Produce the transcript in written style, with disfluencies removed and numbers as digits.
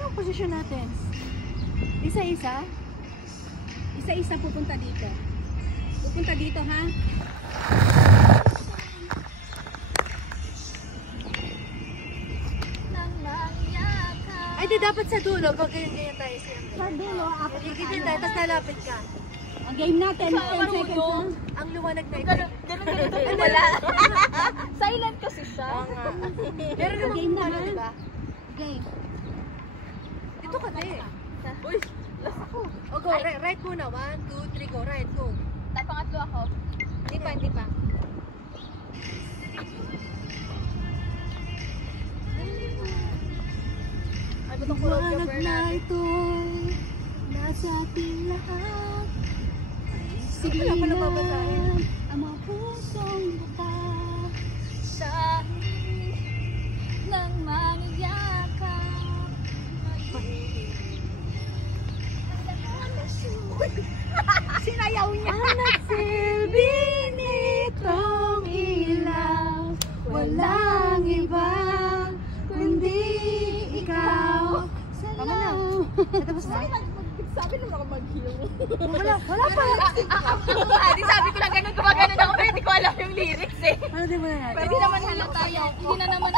Anong posisyon natin? Isa-isa? Isa-isa pupunta dito. Pupunta dito, ha? Ay, di dapat sa dulo. Pag ganyan tayo siyempre. Sa dulo, ganyan tayo, tapos lalapit ka. Ang game natin, 10 seconds ha? Ang luwanag na ito. Ganun, wala. Silent kasi siya. Pero yung game na, diba? Game. Dito ka din. Uy, last ako. O go, right muna. 1, 2, 3, go. Right, go. Pangatlo ako. Hindi pa, hindi pa. Liwanag na ito, nasa ating lahat. Sige na, ang mga pusong buka. Sa'yo nang mangyayakap. Sinayaw niya. Ang nagsilbi nitong ilaw, walang iba kundi ikaw. Salaw. Tapos na? Sabi naman ako mag-heal. Wala pa. Di sabi ko lang ganun, gumagano ako pero hindi ko alam yung lyrics eh. Ano din mo na natin? Pero hindi naman halata yun. Hindi na naman